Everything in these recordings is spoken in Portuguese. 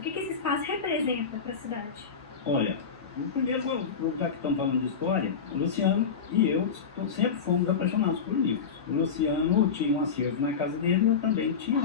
O que esse espaço representa para a cidade? Olha, primeiro, já que estamos falando de história, o Luciano e eu sempre fomos apaixonados por livros. O Luciano tinha um acervo na casa dele e eu também tinha.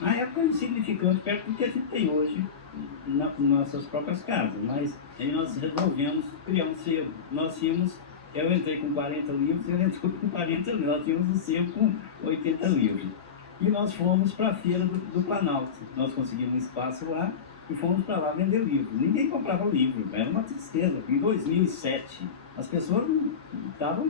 Na época, insignificante, perto do que a gente tem hoje nas nossas próprias casas. Mas aí nós resolvemos criar um sebo. Eu entrei com 40 livros, ele entrou com 40 livros. Nós tínhamos um sebo com 80 livros. E nós fomos para a feira do Planalto. Nós conseguimos um espaço lá e fomos para lá vender livro. Ninguém comprava livro, era uma tristeza. Em 2007, as pessoas estavam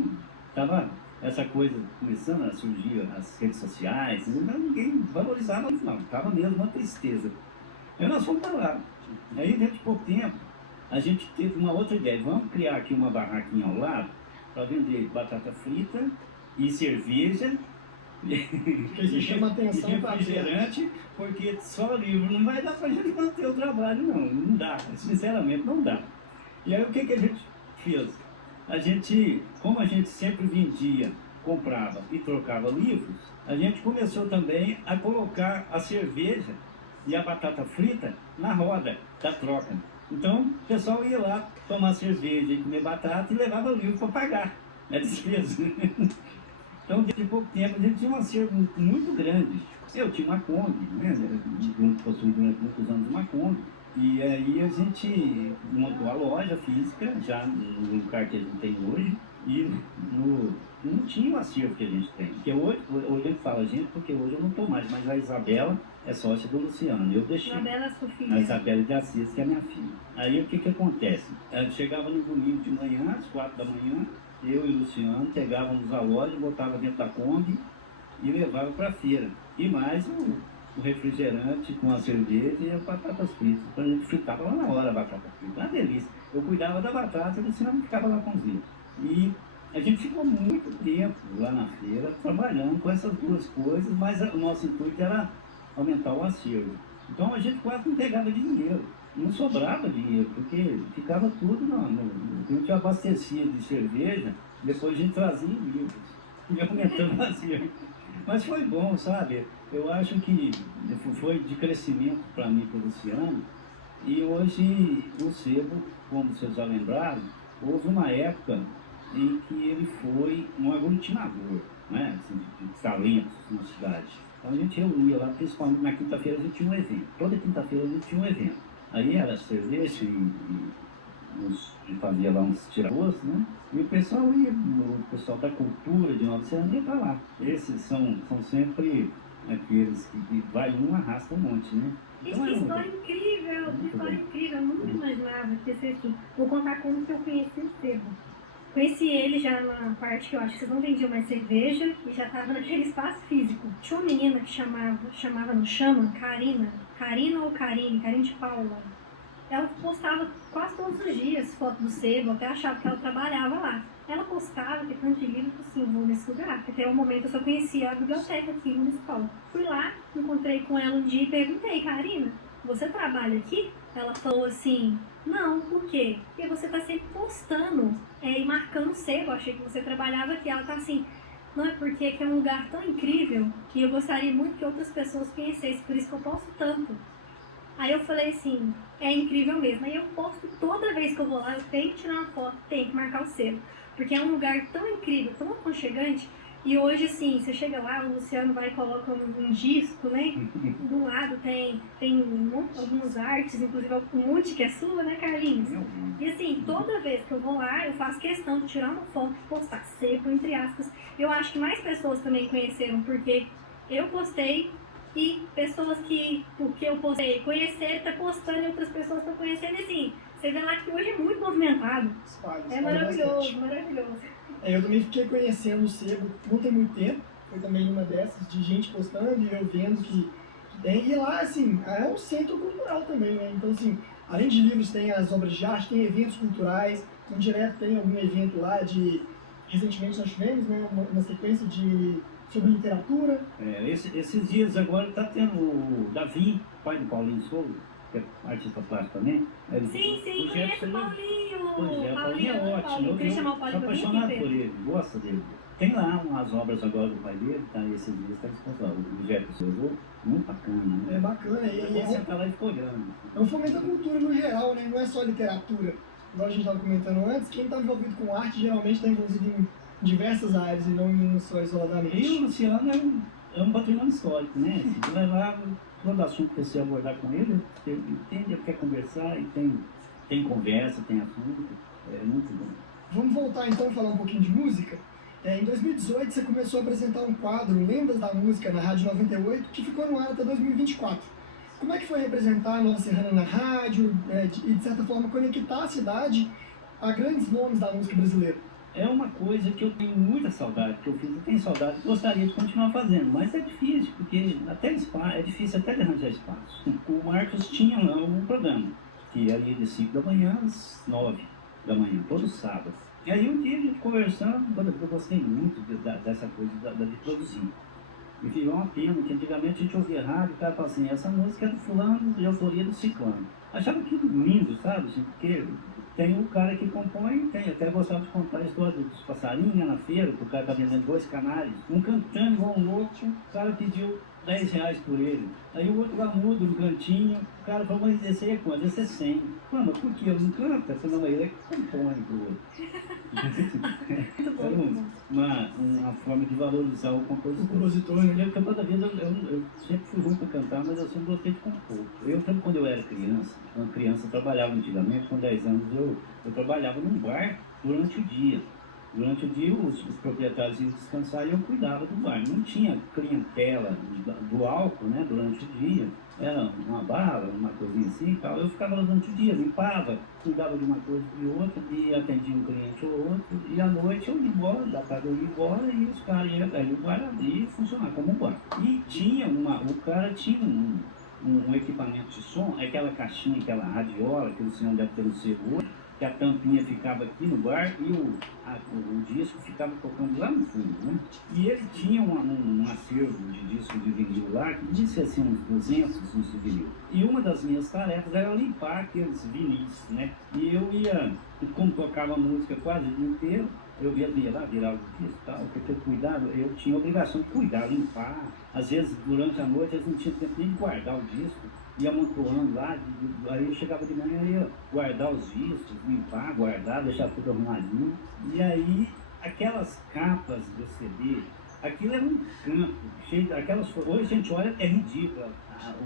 essa coisa começando a surgir, as redes sociais, ninguém valorizava, não, estava mesmo uma tristeza. Aí nós fomos para lá. Aí, dentro de pouco tempo, a gente teve uma outra ideia. Vamos criar aqui uma barraquinha ao lado para vender batata frita e cerveja. Que chama atenção e refrigerante, porque só livro não vai dar para a gente manter o trabalho, não dá, sinceramente não dá. E aí o que a gente fez? Como a gente sempre vendia, comprava e trocava livros, a gente começou também a colocar a cerveja e a batata frita na roda da troca. Então o pessoal ia lá tomar cerveja e comer batata e levava livro para pagar, é despesa. Então, dentro de pouco tempo, a gente tinha um acervo muito grande. Eu tinha uma Kombi, né? Possuí durante muitos anos uma Kombi. E aí a gente montou a loja física, já no lugar que a gente tem hoje, e não tinha o acervo que a gente tem. Porque hoje a gente fala gente, porque hoje eu não estou mais, mas a Isabela é sócia do Luciano. Eu deixei. Isabela é sua filha. A Isabela de Assis, que é minha filha. Aí o que acontece? Ela chegava no domingo de manhã, às 4 da manhã, eu e o Luciano pegávamos a loja, botava dentro da Kombi e levava para a feira. E mais o refrigerante com a cerveja e as batatas fritas. Então a gente fritava lá na hora a batata frita. Uma delícia. Eu cuidava da batata e o Luciano ficava lá com os livros. E a gente ficou muito tempo lá na feira trabalhando com essas duas coisas, mas o nosso intuito era aumentar o acervo. Então a gente quase não pegava dinheiro. Não sobrava dinheiro, porque ficava tudo a gente abastecia de cerveja, depois a gente trazia livros e aumentando o acervo. Mas foi bom, sabe? Eu acho que foi de crescimento para mim, para o Luciano, e hoje o sebo, como vocês já lembraram, houve uma época em que ele foi um aglutinador, né? Assim, de talentos na cidade. Então a gente reunia lá, principalmente na quinta-feira a gente tinha um evento. Toda quinta-feira a gente tinha um evento. Aí era cerveja e fazia lá uns tira-gosto, né? E o pessoal ia, o pessoal da cultura de Nova Zelândia ia para lá. Esses são sempre aqueles que vai um arrasta um monte, né? Então, que história incrível, que história incrível. Eu nunca imaginava que ia ser assim. Vou contar como que eu conheci o sebo. Conheci ele já na parte que eu acho que vocês não vendiam mais cerveja e já estava naquele espaço físico. Tinha uma menina que chamava no Chama, Karina ou Karine de Paula. Ela postava quase todos os dias foto do sebo, até achava que ela trabalhava lá. Ela postava que tanto de livro, assim, vou nesse lugar. Até o momento eu só conhecia a biblioteca aqui municipal. Fui lá, encontrei com ela um dia e perguntei, Karina, você trabalha aqui? Ela falou assim, não, por quê? Porque você está sempre postando e marcando sebo, achei que você trabalhava aqui. Ela tá assim, não é porque aqui é um lugar tão incrível que eu gostaria muito que outras pessoas conhecessem, por isso que eu posto tanto. Aí eu falei assim, é incrível mesmo. Aí eu posto toda vez que eu vou lá, eu tenho que tirar uma foto, tenho que marcar o sebo. Porque é um lugar tão incrível, tão aconchegante. E hoje, assim, você chega lá, o Luciano vai e coloca um disco, né? Do lado tem algumas artes, inclusive um monte que é sua, né, Carlinhos? E assim, toda vez que eu vou lá, eu faço questão de tirar uma foto, postar sebo, entre aspas. Eu acho que mais pessoas também conheceram, porque eu postei e pessoas que, porque eu postei, conheceram, tá postando e outras pessoas estão conhecendo, assim. Você vê lá que hoje é muito movimentado. É maravilhoso, maravilhoso. Eu também fiquei conhecendo o sebo não tem muito tempo. Foi também uma dessas de gente postando e eu vendo que tem. E lá, assim, é um centro cultural também, né? Então, assim, além de livros, tem as obras de arte, tem eventos culturais. Então, direto tem algum evento lá de... Recentemente nós tivemos, né, uma sequência sobre literatura. Esses dias agora está tendo o Davi, pai do Paulinho Souza, que é artista plástico também. Sim, conheço o Paulinho. Pois é, o Paulinho é ótimo. Eu sou apaixonado por ele, gosto dele. Tem lá umas obras agora do pai dele, tá? Esses dias está exposto lá, o Jefferson Jogou, muito bacana, né? É bacana. E Você tá lá e ficou olhando. é um fomento à cultura no geral, né? Não é só literatura. Igual a gente estava comentando antes, quem está envolvido com arte geralmente está envolvido em diversas áreas e não em uma só isoladamente. E o Luciano é um patrimônio histórico, né? Se tu levar todo assunto que você abordar com ele, ele entende, ele quer conversar e tem conversa, tem assunto, é muito bom. Vamos voltar então a falar um pouquinho de música. Em 2018 você começou a apresentar um quadro, Lendas da Música, na Rádio 98, que ficou no ar até 2024. Como é que foi representar a Nova Serrana na rádio e, de certa forma, conectar a cidade a grandes nomes da música brasileira? É uma coisa que eu tenho muita saudade, que eu fiz, eu tenho saudade, gostaria de continuar fazendo, mas é difícil, porque até é difícil até de arranjar espaço. O Marcos tinha lá um programa, que ia de 5 da manhã às 9 da manhã, todo sábado. E aí um dia a gente conversando, eu gostei muito dessa coisa de produzir. E virou uma pena, que antigamente a gente ouvia rádio, o cara falava assim, essa música é do fulano, de autoria do ciclano. Achava aquilo lindo, sabe? Assim, porque tem o cara que compõe, até gostava de contar a história dos passarinhos na feira, que o cara tá vendendo 2 canários, um cantando igual um louco, o cara pediu R$10 por ele. Aí o outro lá mudo no cantinho, o cara falou, mas esse aí é quanto? Esse é 100. Pô, mas por que? Eu não canta, senão ele é que compõe pro outro. Era uma forma de valorizar o compositor. O compositor, né? Eu, toda vida, eu sempre fui ruim para cantar, mas eu sempre gostei de compor. Eu, tanto quando eu era criança, eu trabalhava antigamente, com 10 anos, eu trabalhava num bar durante o dia. Durante o dia, os proprietários iam descansar e eu cuidava do bar. Não tinha clientela do álcool, né, durante o dia. Era uma barra, uma coisinha assim e tal. Eu ficava lá durante o dia, limpava, cuidava de uma coisa e de outra, e atendia um cliente ou outro. E à noite eu ia embora, da tarde eu ia embora e os caras iam, aí o bar abria e funcionava como um bar. E tinha o cara tinha um equipamento de som, aquela caixinha, aquela radiola, que o senhor deve ter no seu, que a tampinha ficava aqui no bar e o disco ficava tocando lá no fundo, né? E ele tinha um acervo de disco de vinil lá, que disse assim uns 200 discos de vinil. E uma das minhas tarefas era limpar aqueles vinis, né? E eu ia, como tocava música quase o dia inteiro, eu ia lá, virar o disco e tal, porque eu tinha a obrigação de cuidar, limpar. Às vezes, durante a noite, eles não tinham tempo nem de guardar o disco. Ia amontoando lá, aí eu chegava de manhã e ia guardar os discos, limpar, guardar, deixar tudo arrumadinho. E aí, aquelas capas do CD, aquilo era um campo, cheio de, hoje a gente olha, é ridículo,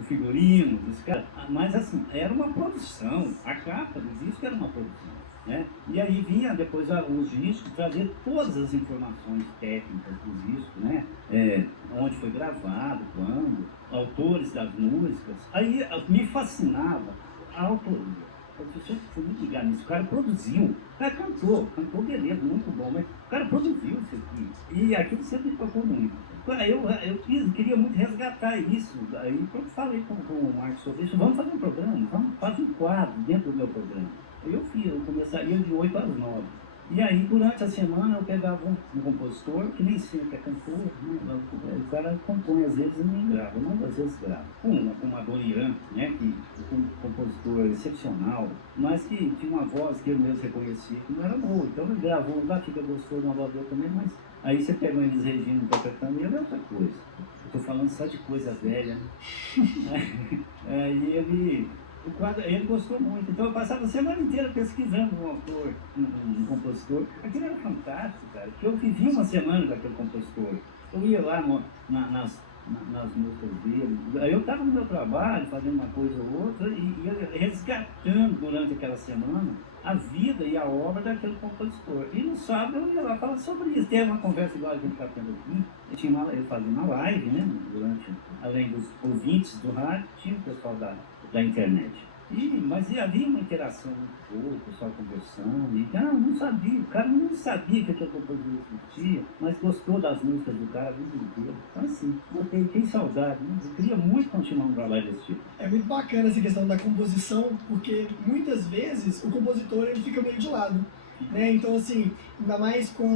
o figurino dos caras, mas assim, era uma produção, a capa do disco era uma produção. Né? E aí vinha depois os discos trazer todas as informações técnicas do disco, né? Onde foi gravado, quando, autores das músicas. Aí me fascinava a autoria. Eu sempre fui muito ligado nisso. O cara produziu, o cara cantou beleza, muito bom, mas o cara produziu isso aqui. E aquilo sempre tocou muito. Eu queria muito resgatar isso. Aí eu falei com o Marcos sobre isso, vamos fazer um programa, fazer um quadro dentro do meu programa. Eu começaria de 8 às 9. E aí, durante a semana, eu pegava um compositor, que nem sempre é cantor, né? O cara compõe às vezes e nem grava, mas às vezes grava. Como a Dona Irã, né? Que um compositor excepcional, mas que tinha uma voz que eu mesmo reconhecia que não era boa. Então ele gravou, lá fica gostoso, uma voz dele também, mas aí você pega o Elis Regina interpretando e ele é outra coisa. Eu tô falando só de coisa velha, né? E o quadro, ele gostou muito, então eu passava a semana inteira pesquisando um autor, um compositor. Aquilo era fantástico, cara, porque eu vivi uma semana com aquele compositor. Eu ia lá nas músicas dele, aí eu estava no meu trabalho, fazendo uma coisa ou outra, e ia resgatando durante aquela semana a vida e a obra daquele compositor. E no sábado eu ia lá falar sobre isso. Teve uma conversa igual a gente está tendo aqui, ele fazia uma live, né, além dos ouvintes do rádio, tinha o pessoal da internet. Mas havia uma interação muito boa, o pessoal conversando, e não sabia, o cara não sabia que aquele compositor existia, mas gostou das músicas do cara a vida inteira. Então assim, eu tenho saudade, né? Eu queria muito continuar um trabalho desse tipo. É muito bacana essa questão da composição, porque muitas vezes o compositor ele fica meio de lado. Né? Então assim, ainda mais com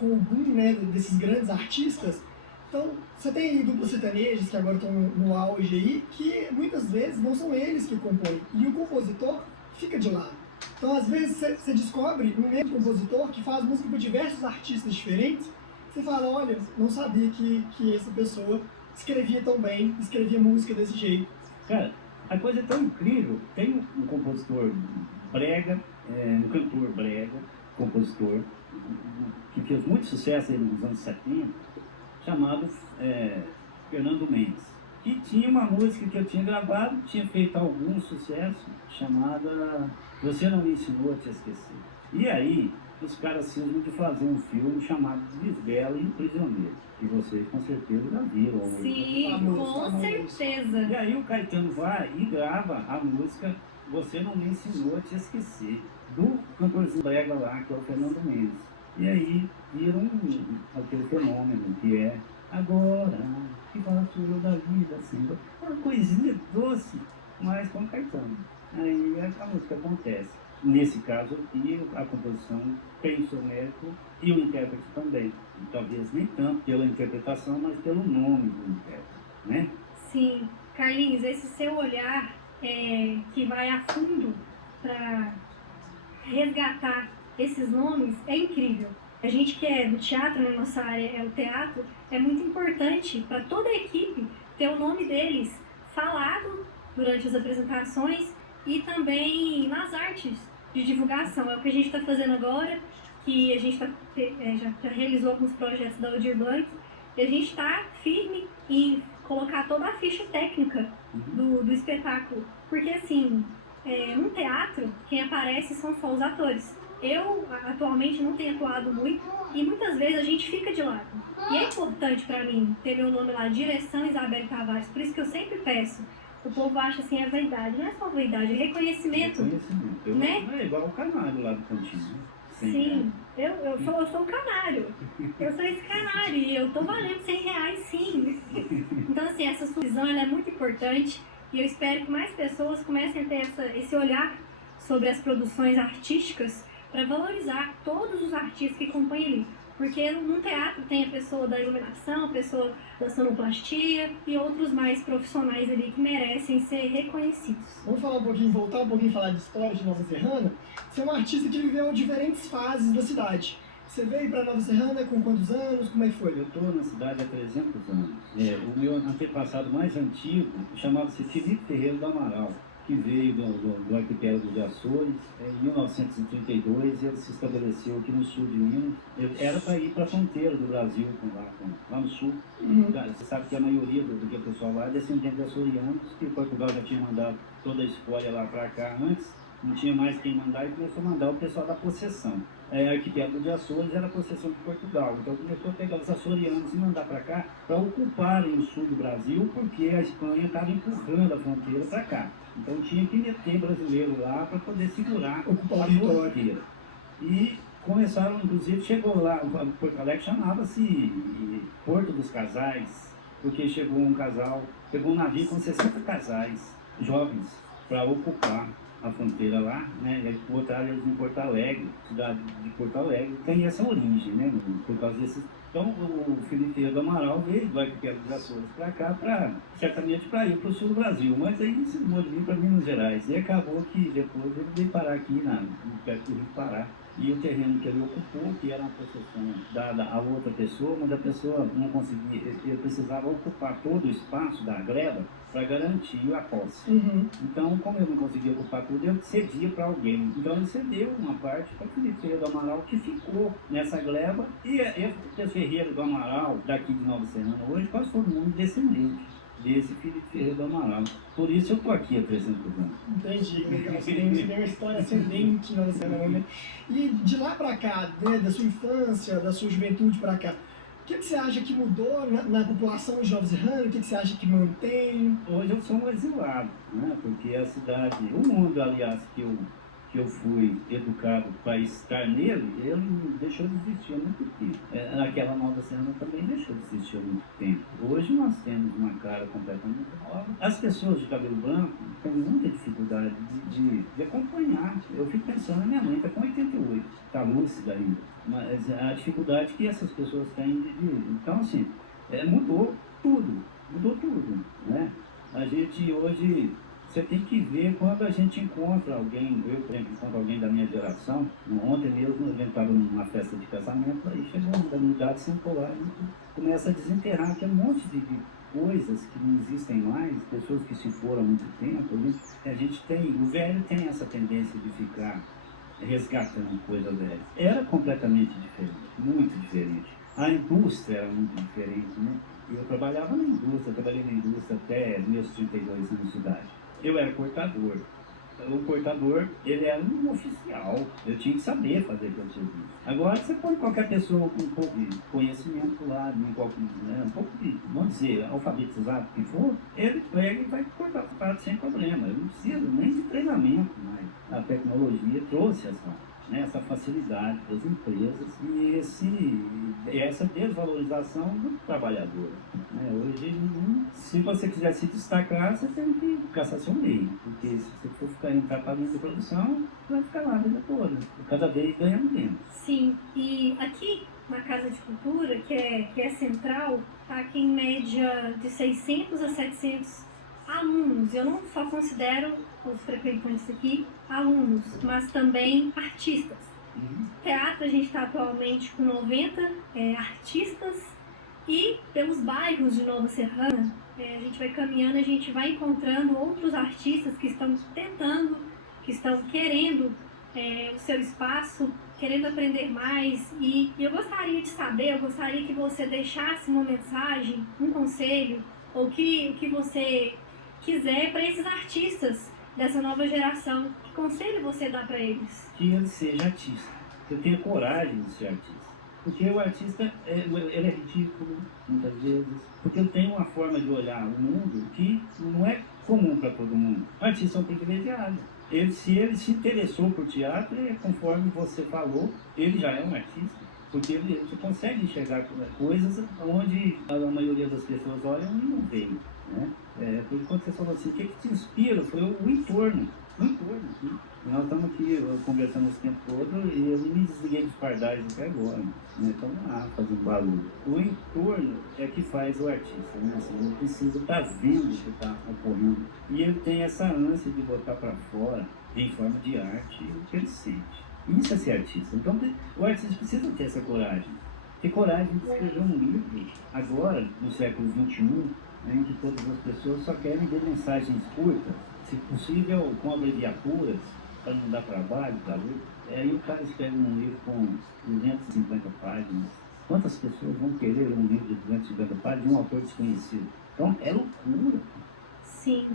o boom, né, desses grandes artistas. Então, você tem duplas sertanejas que agora estão no auge aí, que muitas vezes não são eles que compõem, e o compositor fica de lado. Então, às vezes, você descobre um mesmo compositor que faz música para diversos artistas diferentes, você fala, olha, não sabia que essa pessoa escrevia tão bem, escrevia música desse jeito. Cara, a coisa é tão incrível. Tem um compositor brega, um cantor brega, compositor, que fez muito sucesso aí nos anos 70, chamado Fernando Mendes, que tinha uma música que eu tinha gravado, tinha feito algum sucesso, chamada Você Não Me Ensinou a Te Esquecer. E aí, os caras cismam de fazer um filme chamado Lisbela e o Prisioneiro, que vocês com certeza já viram. Sim, com certeza. E aí o Caetano vai e grava a música Você Não Me Ensinou a Te Esquecer, do cantorzinho brega lá, que é o Fernando Mendes. E aí vira aquele fenômeno que é agora que faço eu da vida, assim, uma coisinha doce, mas com Caetano. Aí a música acontece. Nesse caso aqui, a composição tem seu mérito e o intérprete também. Talvez nem tanto pela interpretação, mas pelo nome do intérprete, né? Sim. Carlinhos, esse seu olhar que vai a fundo para resgatar esses nomes é incrível. A gente que é do teatro, na nossa área é o teatro, é muito importante para toda a equipe ter o nome deles falado durante as apresentações e também nas artes de divulgação. É o que a gente está fazendo agora, que a gente já realizou alguns projetos da Aldir Blanc, e a gente está firme em colocar toda a ficha técnica do espetáculo. Porque, assim, no teatro, quem aparece são só os atores. Eu, atualmente, não tenho atuado muito e muitas vezes a gente fica de lado. E é importante para mim ter meu nome lá, Direção Isabelle Tavares, por isso que eu sempre peço. O povo acha assim, é vaidade. Não é só vaidade, é reconhecimento. Né? É igual o canário lá do cantinho. Sim, eu sou o canário. Eu sou esse canário e eu tô valendo R$100, sim. Então, assim, essa sua visão ela é muito importante e eu espero que mais pessoas comecem a ter esse olhar sobre as produções artísticas para valorizar todos os artistas que compõem ali. Porque num teatro tem a pessoa da iluminação, a pessoa da sonoplastia e outros mais profissionais ali que merecem ser reconhecidos. Vamos falar um pouquinho, voltar um pouquinho e falar de história de Nova Serrana. Você é uma artista que viveu diferentes fases da cidade. Você veio para Nova Serrana com quantos anos? Como é que foi? Eu estou na cidade há 300 anos. O meu antepassado mais antigo chamava-se Felipe Ferreira do Amaral, que veio do arquipélago de Açores. Em 1932 ele se estabeleceu aqui no sul de Minas. Era para ir para a fronteira do Brasil, lá no sul. Você sabe que a maioria do que o pessoal lá é descendente de açorianos, que Portugal já tinha mandado toda a escória lá para cá antes, não tinha mais quem mandar e começou a mandar o pessoal da possessão. Arquipélago de Açores era a possessão de Portugal, então começou a pegar os açorianos e mandar para cá para ocuparem o sul do Brasil, porque a Espanha estava empurrando a fronteira para cá. Então tinha que meter brasileiro lá para poder segurar a fronteira. E começaram, inclusive, chegou lá, Porto Alegre chamava-se Porto dos Casais, porque chegou um navio com 60 casais jovens para ocupar a fronteira lá, né? E botaram eles em Porto Alegre, cidade de Porto Alegre, tem essa origem, né? Por causa desses. Então o Felipe Ferreira do Amaral veio do arquipélago dos Açores para cá, certamente para ir para o sul do Brasil, mas aí ele se mudou de vir para Minas Gerais. E acabou que depois ele veio parar aqui perto do Rio Pará. E o terreno que ele ocupou, que era uma possessão dada a outra pessoa, mas a pessoa não conseguia, ele precisava ocupar todo o espaço da gleba para garantir a posse. Então, como ele não conseguia ocupar tudo, ele cedia para alguém. Então, ele cedeu uma parte para o Felipe Ferreira do Amaral, que ficou nessa gleba. E esse Ferreira do Amaral, daqui de Nova Serrana, hoje, quase todo mundo descendente desse Felipe Ferreira do Amaral. Por isso eu estou aqui há 300 anos. Entendi. Você tem uma história ascendente, Nova Serrana, né? E de lá para cá, né, da sua infância, da sua juventude para cá, o que você acha que mudou na população de Nova Serrana? O que você acha que mantém? Hoje eu sou um exilado, né? Porque a cidade, o mundo, aliás, que eu fui educado para estar nele, ele deixou de existir há muito tempo. Aquela Nova Serrana também deixou de existir há muito tempo. Hoje nós temos uma cara completamente nova. As pessoas de cabelo branco têm muita dificuldade de acompanhar. Eu fico pensando, a minha mãe está com 88, está lúcida ainda. Mas a dificuldade que essas pessoas têm Então, assim, mudou tudo, né? A gente hoje Você tem que ver quando a gente encontra alguém, eu, por exemplo, encontro alguém da minha geração. Ontem mesmo a gente estava numa festa de casamento, aí chegou um da minha idade, sentou lá e começa a desenterrar aquele monte de coisas que não existem mais, pessoas que se foram há muito tempo. A gente tem, o velho tem essa tendência de ficar resgatando coisa velha. Era completamente diferente, muito diferente. A indústria era muito diferente, né? Eu trabalhava na indústria, trabalhei na indústria até meus 32 anos de idade. Eu era cortador. O cortador, ele era um oficial. Eu tinha que saber fazer aquele serviço. Agora, você põe qualquer pessoa com um pouco de conhecimento lá, um pouco de, vamos dizer, alfabetizado que for, ele pega e vai cortar o prato sem problema. Eu não preciso nem de treinamento mais. A tecnologia trouxe essa facilidade para as empresas e essa desvalorização do trabalhador. Hoje, se você quiser se destacar, você tem que caçar seu meio, porque se você for ficar em tratamento de produção, você vai ficar lá a vida toda, cada vez ganhando menos. Sim, e aqui na Casa de Cultura, que é central, está aqui em média de 600 a 700 alunos. Eu não só considero os frequentantes aqui alunos, mas também artistas. Teatro, a gente está atualmente com 90 artistas, e pelos bairros de Nova Serrana, a gente vai caminhando, a gente vai encontrando outros artistas que estão tentando, que estão querendo o seu espaço, querendo aprender mais. E eu gostaria de saber, eu gostaria que você deixasse uma mensagem, um conselho, ou o que você quiser para esses artistas dessa nova geração. Que conselho você dá para eles? Que ele seja artista. Você tenha coragem de ser artista. Porque o artista, ele é ridículo, muitas vezes, porque ele tem uma forma de olhar o mundo que não é comum para todo mundo. O artista é um privilegiado. Se ele se interessou por teatro, conforme você falou, ele já é um artista. Porque ele consegue enxergar coisas onde a maioria das pessoas olham e não veem. Porque quando você falou assim, o que te inspira? Foi o entorno. O entorno, sim. Nós estamos aqui conversando esse tempo todo e eu me desliguei dos pardais até agora. Estamos lá fazendo barulho. O entorno é que faz o artista. Assim, ele precisa estar vendo o que está ocorrendo. E ele tem essa ânsia de botar para fora, em forma de arte, o que ele sente. Isso é ser artista. Então o artista precisa ter essa coragem. Ter coragem de escrever um livro, agora, no século XXI, em que todas as pessoas só querem ver mensagens curtas, se possível com abreviaturas, para não dar trabalho para ler. Aí o cara escreve um livro com 250 páginas. Quantas pessoas vão querer ler um livro de 250 páginas de um autor desconhecido? Então é loucura. Sim.